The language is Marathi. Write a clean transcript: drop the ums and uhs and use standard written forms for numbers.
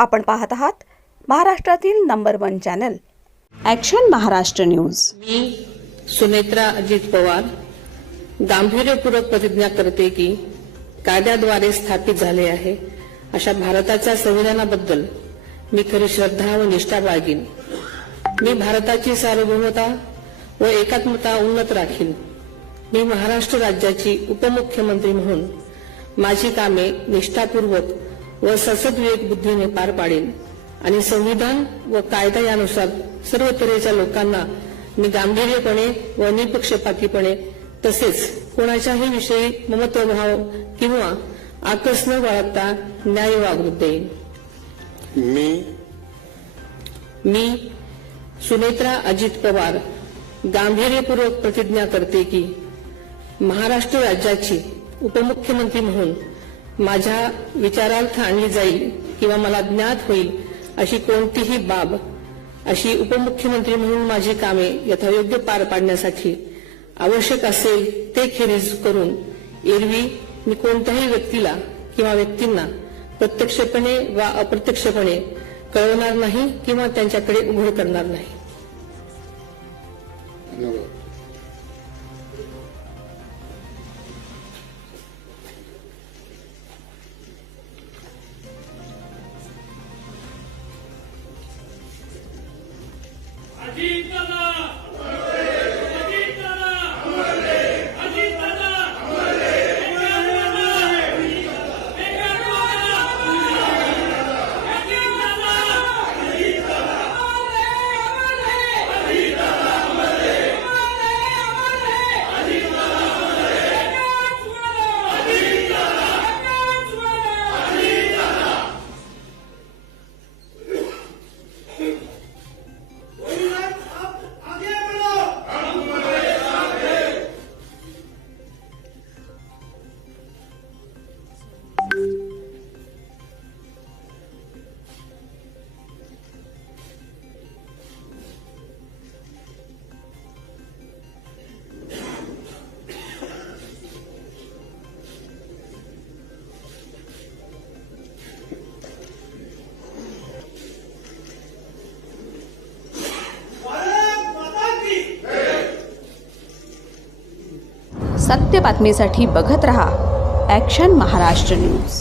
आपण पाहत आहात महाराष्ट्रातील number 1 channel action Maharashtra news. मी सुनेत्रा अजित पवार गांभीर्यपूर्वक प्रतिज्ञा करते की कायद्याद्वारे स्थापित झाले आहे अशा भारताच्या संविधानाबद्दल मी खरी श्रद्धा व निष्ठा बाळगीन। मी भारताची सार्वभौमता व एकात्मता उन्नत राखीन। मी महाराष्ट्र राज्याची उपमुख्यमंत्री म्हणून माझी कामे निष्ठापूर्वक व सद्विवेक बुद्धीने पार पाडेन आणि संविधान व कायदा यानुसार सर्व तऱ्हेच्या लोकांना मी गांभीर्यपणे व निपक्षपातीपणे तसेच कोणाच्याही विषयी ममत्वभाव किंवा आकस न बाळगता न्याय वागणूक देईन। मी सुनेत्रा अजित पवार गांभीर्यपूर्वक प्रतिज्ञा करते की महाराष्ट्र राज्याची उपमुख्यमंत्री म्हणून माझ्या विचारार्थ आणली जाईल किंवा मला ज्ञात होईल अशी कोणतीही बाब अशी उपमुख्यमंत्री म्हणून माझी कामे यथायोग्य पार पाडण्यासाठी आवश्यक असेल ते खेरीज करून एरवी मी कोणत्याही व्यक्तीला किंवा व्यक्तींना प्रत्यक्षपणे वा अप्रत्यक्षपणे कळवणार नाही किंवा त्यांच्याकडे उघड करणार नाही। सत्य बातमीसाठी बघत रहा ॲक्शन महाराष्ट्र न्यूज।